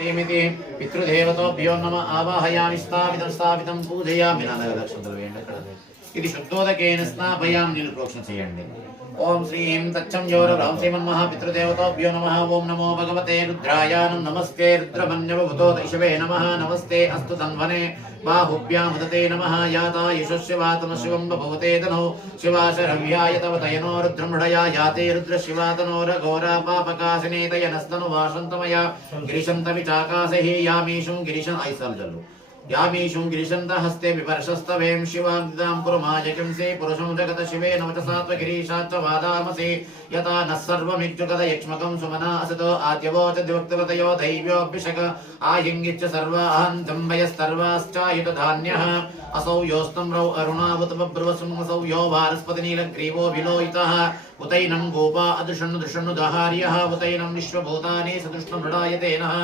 శ్రీమితి పితృదేవతోభ్యో నమ ఆవాహయామి స్థాపితం పూజయామి నానగదక్షద్రవ్యండి అక్కడ ఇది శుద్ధోదకేన స్నాపయామి నీళ్ళు ప్రోక్షణ చేయండి ఓం శ్రీం తచ్చం యోరరాం శ్రీమన్మహాపితృదేవతోభ్యో నమః ఓం నమో భగవతే రుద్రాయానం నమస్తే రుద్రమన్యవభూతో దైశవే నమః నమస్తే అస్తు తన్వనే బాహుభ్యాముదతే నమః యాతా యశస్వివాతమ శివం బభూతే తనో శివాశరవ్యాయ తవ తయనో రుద్రమృడయా యాతే రుద్రశివాతనోరఘోరా పాపకాశినే తయనస్తను వాసంతమయ గిరిశంతమి చాకాశహి యామీషుం గిరిశం ఐసాల్ జల్లు यामीशुं गिरिशन्त हस्ते विपर्शस्तवें शिवां पुरमायकिंसे पुरुषं जगत शिवे नवच सात्वगिरीशाच्च वादामसि यथा नः सर्वमिज्जुगत यक्ष्मकं सुमना असतो आद्यवोच द्विवक्तवतयो दैव्योऽभिषक आयिङ्गिच्च सर्वाहन्तं वयस्तर्वाश्चायुतधान्यः असौ योस्तम्रौ अरुणावुतबब्रुवसुमसौ यो वारस्पतिनीलग्रीवो विलोहितः उतैनं गोपा अदृशन्नु दृशन्नु दहार्यः उतैनं विश्वभूतानि सदृष्णमृडायतेनः